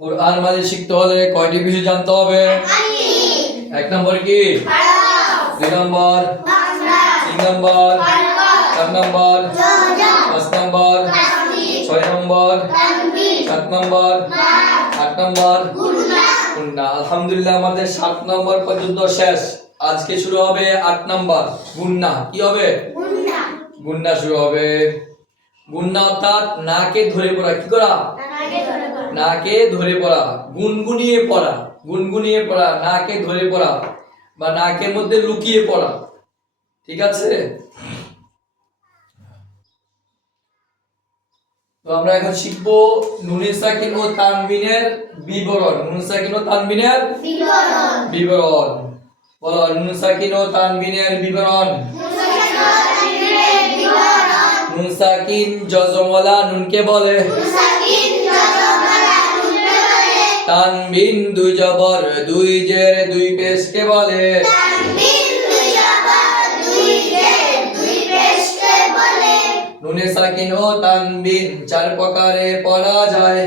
কোরআন মাঝে শিখতে হলে কয়টি বিষয় জানতে হবে? এক নম্বর কি? দুই নম্বর? তিন নম্বর? চার নম্বর? পাঁচ নম্বর? ছয় নম্বর? সাত নম্বর? আট নম্বর? গুন্না আলহামদুলিল্লাহ আমাদের সাত নম্বর পর্যন্ত শেষ। আজকে শুরু হবে আট নম্বর। গুন্না কি হবে? গুন্না শুরু হবে। গুন্না অর্থাৎ নাকে ধরে পড়া কি করা? নাকে ধরে পড়া। গুনগুনিয়ে পড়া গুনগুনিয়ে পড়া নাকে ধরে পড়া বা নাকের মধ্যে লুকিয়ে পড়া। ঠিক আছে? তো আমরা এখন শিখব নুনে সাকিন ও তানবিনের বিবরণ। নুন সাকিন ও তানবিনের বিবরণ। বলো নুন সাকিন ও তানবিনের বিবরণ। নুন সাকিন জজমলা নুনকে বলে। তানবিন দুই জবর দুই জের দুই পেশকে বলে। নুনে সাকিন ও তানবিন চার প্রকারে পড়া যায়।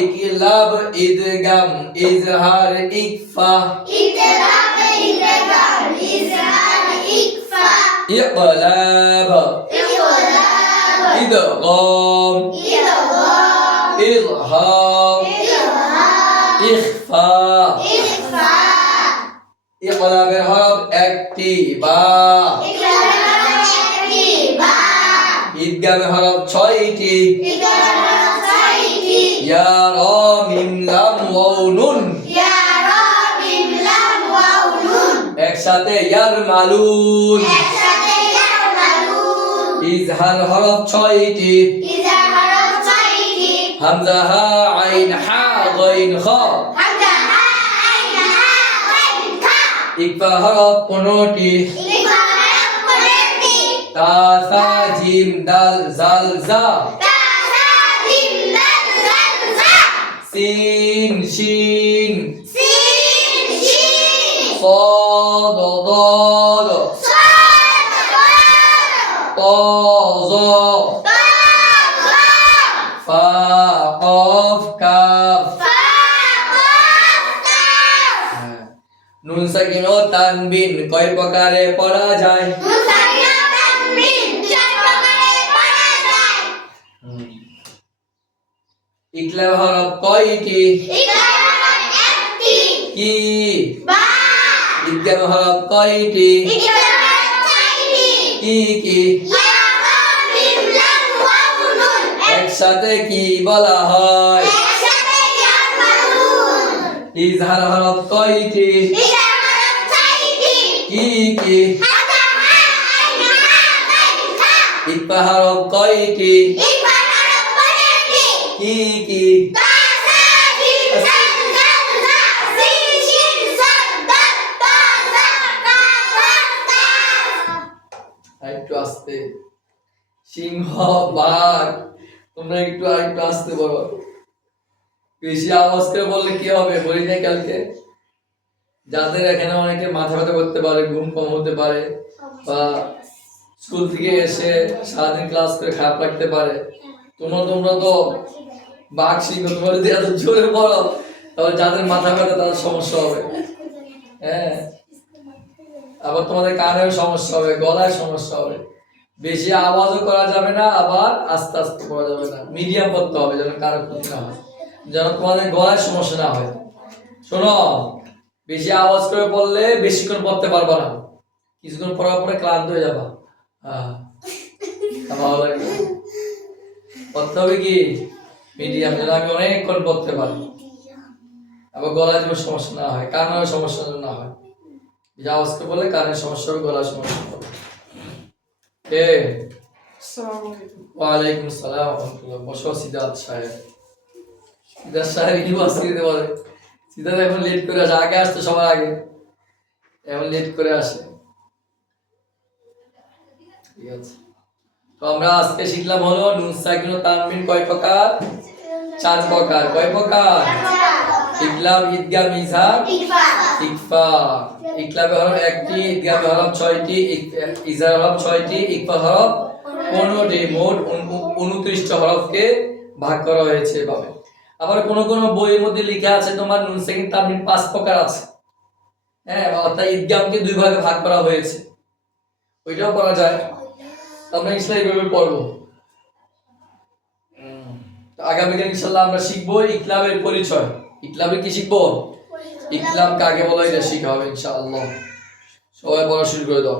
ইকলাব ইদগাম ইজহার ইকফা। ইকলাব ইদগাম ইজহার ইখফা ইকলাবের হরফ একটি বা ঈদগামের হরফ ছয়টি ইয়া র মিম লাম ওয়াও নুন একসাথে ইয়ার মালুন ইজহার হরফ ছয়টি। হামজা হা আইন হা গাইন খ। ইকফা হরফ পনেরোটি। তা সা জিম দাল জাল জা। সিন শিন। صاد ضاد طاز فا قاف কাফ নুন সাকিন ও তানবিন কয় প্রকারে পড়া যায় ইকলা হরফ কয়টি কি ইদগাম হরফ কয়টি? কি কি? একসাথে কি বলা হয়? ইজহার হরফ কয়টি? কি কি? ইকফা হরফ কয়টি? কি কি? একটু আস্তে। সিংহ বাঘ তোমরা একটু আরেকটু আস্তে বলো। বেশি আওয়াজ করে বললে কি হবে? বলি নাই কালকে? যাদের এখানে অনেকে মাথা ব্যথা করতে পারে ঘুম কম হতে পারে বা স্কুল থেকে এসে সারাদিন ক্লাস করে খারাপ লাগতে পারে। তোমরা তোমরা তো বাঘ সিংহ তোমরা যদি এত জোরে পড়ো তাহলে যাদের মাথা ব্যথা তাদের সমস্যা হবে। হ্যাঁ। আবার তোমাদের কানের সমস্যা হবে, গলায় সমস্যা হবে। বেশি আওয়াজও করা যাবে না, আবার আস্তে আস্তে করা যাবে না। মিডিয়াম করতে হবে যেন কারও ক্ষতি না হয়, যেন তোমাদের গলায় সমস্যা না হয়। শোনো, বেশি আওয়াজ করে পড়লে বেশিক্ষণ পড়তে পারবা না। কিছুক্ষণ পড়ার পরে ক্লান্ত হয়ে যাবা। হ্যাঁ ভালো লাগবে পড়তে হবে কি, মিডিয়াম যেন আমি অনেকক্ষণ পড়তে পারি। আবার গলায় যেন সমস্যা না হয় কানের সমস্যা না হয়। যে বললে কানের সমস্যা হবে গলার সমস্যা হবে। কে? ওয়ালাইকুম সালাম রহমতুল্লাহ। বসো সিদ্ধার্থ সাহেব। সিদ্ধার্থ সাহেব ইউনিভার্সিটিতে বলে? সিদ্ধার্থ এখন লেট করে আসে আগে আসতো সবার আগে। এখন লেট করে আসে। ঠিক আছে। তো আমরা আজকে শিখলাম হলো নুন সাকিন তানবিন কয় প্রকার? চার প্রকার। কয় প্রকার? ঈদগাহ মিজহার ইকফা ইকলাবে হরফ একটি ঈদগাহে হরফ ছয়টি ইজার হরফ ছয়টি ইকফা হরফ পনেরোটি। মোট উনত্রিশটা হরফকে ভাগ করা হয়েছে এভাবে। আবার কোন কোন বইয়ের মধ্যে লেখা আছে তোমার নুন সেকেন্ড তামিল পাঁচ প্রকার আছে। হ্যাঁ অর্থাৎ ঈদগামকে দুই ভাগে ভাগ করা হয়েছে। ওইটাও করা যায়। আমরা ইনশাল্লাহ এইভাবে পড়ব। আগামীকাল ইনশাল্লাহ আমরা শিখব ইকলাবের পরিচয়। ইকলাবে কি শিখব? ইকলাম কাকে বলা এটা শিখা হবে ইনশাআল্লাহ। সবাই বলা শুরু করে দাও।